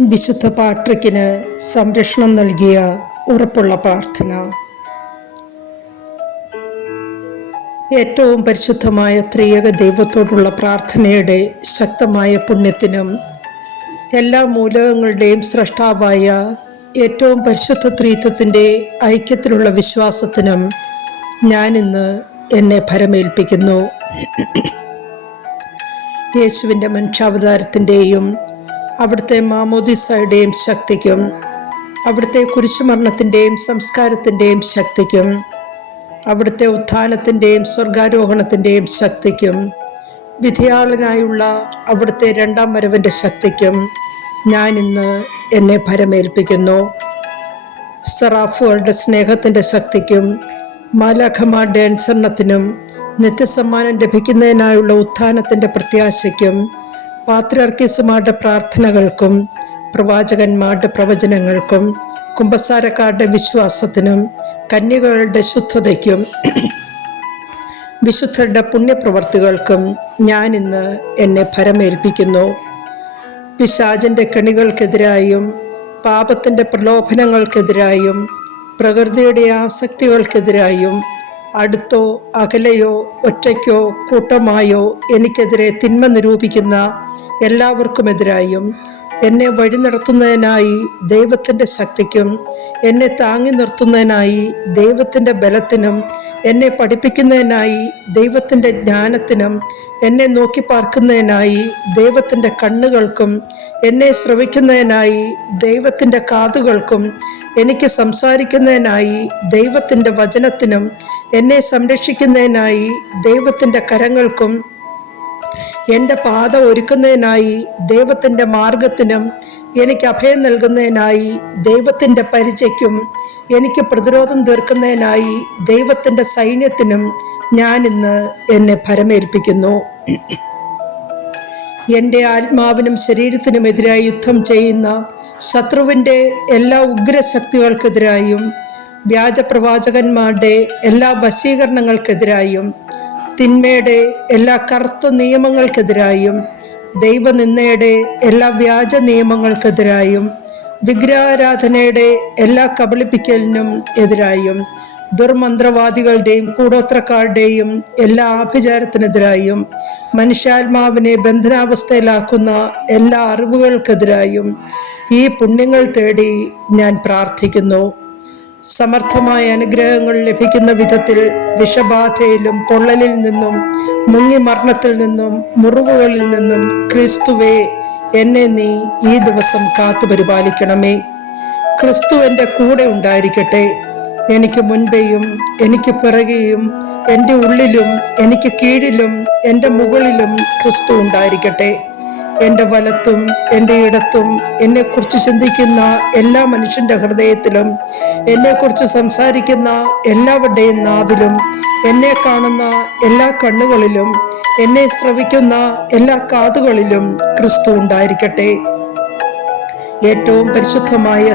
വിശുദ്ധ പാട്രിക്കിന് സംരക്ഷണം നൽകിയ ഉറപ്പുള്ള പ്രാർത്ഥന. ഏറ്റവും പരിശുദ്ധമായ ത്രിയേക ദൈവത്തോടുള്ള പ്രാർത്ഥനയുടെ ശക്തമായ പുണ്യത്തിനും എല്ലാ മൂലകങ്ങളുടെയും സ്രഷ്ടാവായ ഏറ്റവും പരിശുദ്ധ ത്രിത്വത്തിൻ്റെ ഐക്യത്തിലുള്ള വിശ്വാസത്തിനും ഞാനിന്ന് എന്നെ ഭരമേൽപ്പിക്കുന്നു. യേശുവിൻ്റെ മനുഷ്യാവതാരത്തിൻ്റെയും അവിടുത്തെ മാമോദിസയുടെയും ശക്തിക്കും അവിടുത്തെ കുരിശുമരണത്തിൻ്റെയും സംസ്കാരത്തിൻ്റെയും ശക്തിക്കും അവിടുത്തെ ഉത്ഥാനത്തിൻ്റെയും സ്വർഗാരോഹണത്തിൻ്റെയും ശക്തിക്കും വിധിയാളനായുള്ള അവിടുത്തെ രണ്ടാം വരവിൻ്റെ ശക്തിക്കും ഞാനിന്ന് എന്നെ ഭരമേൽപ്പിക്കുന്നു. സറാഫുകളുടെ സ്നേഹത്തിൻ്റെ ശക്തിക്കും മാലാഖമാരുടെ അനുസരണത്തിനും നിത്യസമ്മാനം ലഭിക്കുന്നതിനായുള്ള ഉത്ഥാനത്തിൻ്റെ പ്രത്യാശയ്ക്കും പാത്രിയാർക്കീസുമാരുടെ പ്രാർത്ഥനകൾക്കും പ്രവാചകന്മാരുടെ പ്രവചനങ്ങൾക്കും കുമ്പസാരക്കാരുടെ വിശ്വാസത്തിനും കന്യകകളുടെ ശുദ്ധതയ്ക്കും വിശുദ്ധരുടെ പുണ്യപ്രവർത്തികൾക്കും ഞാനിന്ന് എന്നെ ഭരമേൽപ്പിക്കുന്നു. പിശാചിൻ്റെ കെണികൾക്കെതിരായും പാപത്തിൻ്റെ പ്രലോഭനങ്ങൾക്കെതിരായും പ്രകൃതിയുടെ ആസക്തികൾക്കെതിരായും അടുത്തോ അകലെയോ ഒറ്റയ്ക്കോ കൂട്ടമായോ എനിക്കെതിരെ തിന്മ നിരൂപിക്കുന്ന എല്ലാവർക്കുമെതിരായും എന്നെ വഴി നടത്തുന്നതിനായി ദൈവത്തിൻ്റെ ശക്തിക്കും എന്നെ താങ്ങി നിർത്തുന്നതിനായി ദൈവത്തിൻ്റെ ബലത്തിനും എന്നെ പഠിപ്പിക്കുന്നതിനായി ദൈവത്തിൻ്റെ ജ്ഞാനത്തിനും എന്നെ നോക്കി പാർക്കുന്നതിനായി ദൈവത്തിൻ്റെ കണ്ണുകൾക്കും എന്നെ ശ്രവിക്കുന്നതിനായി ദൈവത്തിൻ്റെ കാതുകൾക്കും എനിക്ക് സംസാരിക്കുന്നതിനായി ദൈവത്തിൻ്റെ വചനത്തിനും എന്നെ സംരക്ഷിക്കുന്നതിനായി ദൈവത്തിൻ്റെ കരങ്ങൾക്കും എൻ്റെ പാത ഒരുക്കുന്നതിനായി ദൈവത്തിൻ്റെ മാർഗത്തിനും എനിക്ക് അഭയം നൽകുന്നതിനായി ദൈവത്തിൻ്റെ പരിചയ്ക്കും എനിക്ക് പ്രതിരോധം തീർക്കുന്നതിനായി ദൈവത്തിൻ്റെ സൈന്യത്തിനും ഞാനിന്ന് എന്നെ ഭരമേൽപ്പിക്കുന്നു. എൻ്റെ ആത്മാവിനും ശരീരത്തിനുമെതിരായി യുദ്ധം ചെയ്യുന്ന ശത്രുവിൻ്റെ എല്ലാ ഉഗ്രശക്തികൾക്കെതിരായും വ്യാജപ്രവാചകന്മാരുടെ എല്ലാ വശീകരണങ്ങൾക്കെതിരായും തിന്മയുടെ എല്ലാ കറുത്ത നിയമങ്ങൾക്കെതിരായും ദൈവനിന്ദയുടെ എല്ലാ വ്യാജ നിയമങ്ങൾക്കെതിരായും വിഗ്രഹാരാധനയുടെ എല്ലാ കബളിപ്പിക്കലിനും എതിരായും ദുർമന്ത്രവാദികളുടെയും കൂടോത്രക്കാരുടെയും എല്ലാ ആഭിചാരത്തിനെതിരായും മനുഷ്യാത്മാവിനെ ബന്ധനാവസ്ഥയിലാക്കുന്ന എല്ലാ അറിവുകൾക്കെതിരായും ഈ പുണ്യങ്ങൾ തേടി ഞാൻ പ്രാർത്ഥിക്കുന്നു. സമർത്ഥമായ അനുഗ്രഹങ്ങൾ ലഭിക്കുന്ന വിധത്തിൽ വിഷബാധയിലും പൊള്ളലിൽ നിന്നും മുങ്ങി മരണത്തിൽ നിന്നും മുറിവുകളിൽ നിന്നും ക്രിസ്തുവേ എന്നെ നീ ഈ ദിവസം കാത്തു പരിപാലിക്കണമേ. ക്രിസ്തു എൻ്റെ കൂടെ ഉണ്ടായിരിക്കട്ടെ. എനിക്ക് മുൻപേയും എനിക്ക് പിറകെയും എൻ്റെ ഉള്ളിലും എനിക്ക് കീഴിലും എൻ്റെ മുകളിലും ക്രിസ്തു ഉണ്ടായിരിക്കട്ടെ. എൻ്റെ വലത്തും എൻ്റെ ഇടത്തും എന്നെക്കുറിച്ച് ചിന്തിക്കുന്ന എല്ലാ മനുഷ്യൻ്റെ ഹൃദയത്തിലും എന്നെക്കുറിച്ച് സംസാരിക്കുന്ന എല്ലാവരുടെയും നാവിലും എന്നെ കാണുന്ന എല്ലാ കണ്ണുകളിലും എന്നെ ശ്രവിക്കുന്ന എല്ലാ കാതുകളിലും ക്രിസ്തു ഉണ്ടായിരിക്കട്ടെ. ഏറ്റവും പരിശുദ്ധമായ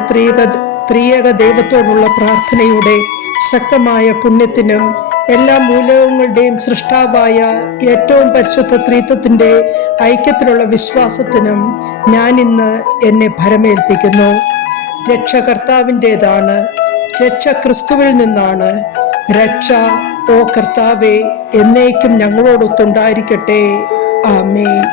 ത്രിയേക ദൈവത്തോടുള്ള പ്രാർത്ഥനയുടെ ശക്തമായ പുണ്യത്തിനും എല്ലാ മൂലകങ്ങളുടെയും സൃഷ്ടാവായ ഏറ്റവും പരിശുദ്ധ ത്രിത്വത്തിൻ്റെ ഐക്യത്തിലുള്ള വിശ്വാസത്തിനും ഞാനിന്ന് എന്നെ ഭരമേൽപ്പിക്കുന്നു. രക്ഷ കർത്താവിൻ്റേതാണ്. രക്ഷ ക്രിസ്തുവിൽ നിന്നാണ്. രക്ഷ, ഓ കർത്താവേ, എന്നേക്കും ഞങ്ങളോടൊത്തുണ്ടായിരിക്കട്ടെ. ആമേൻ.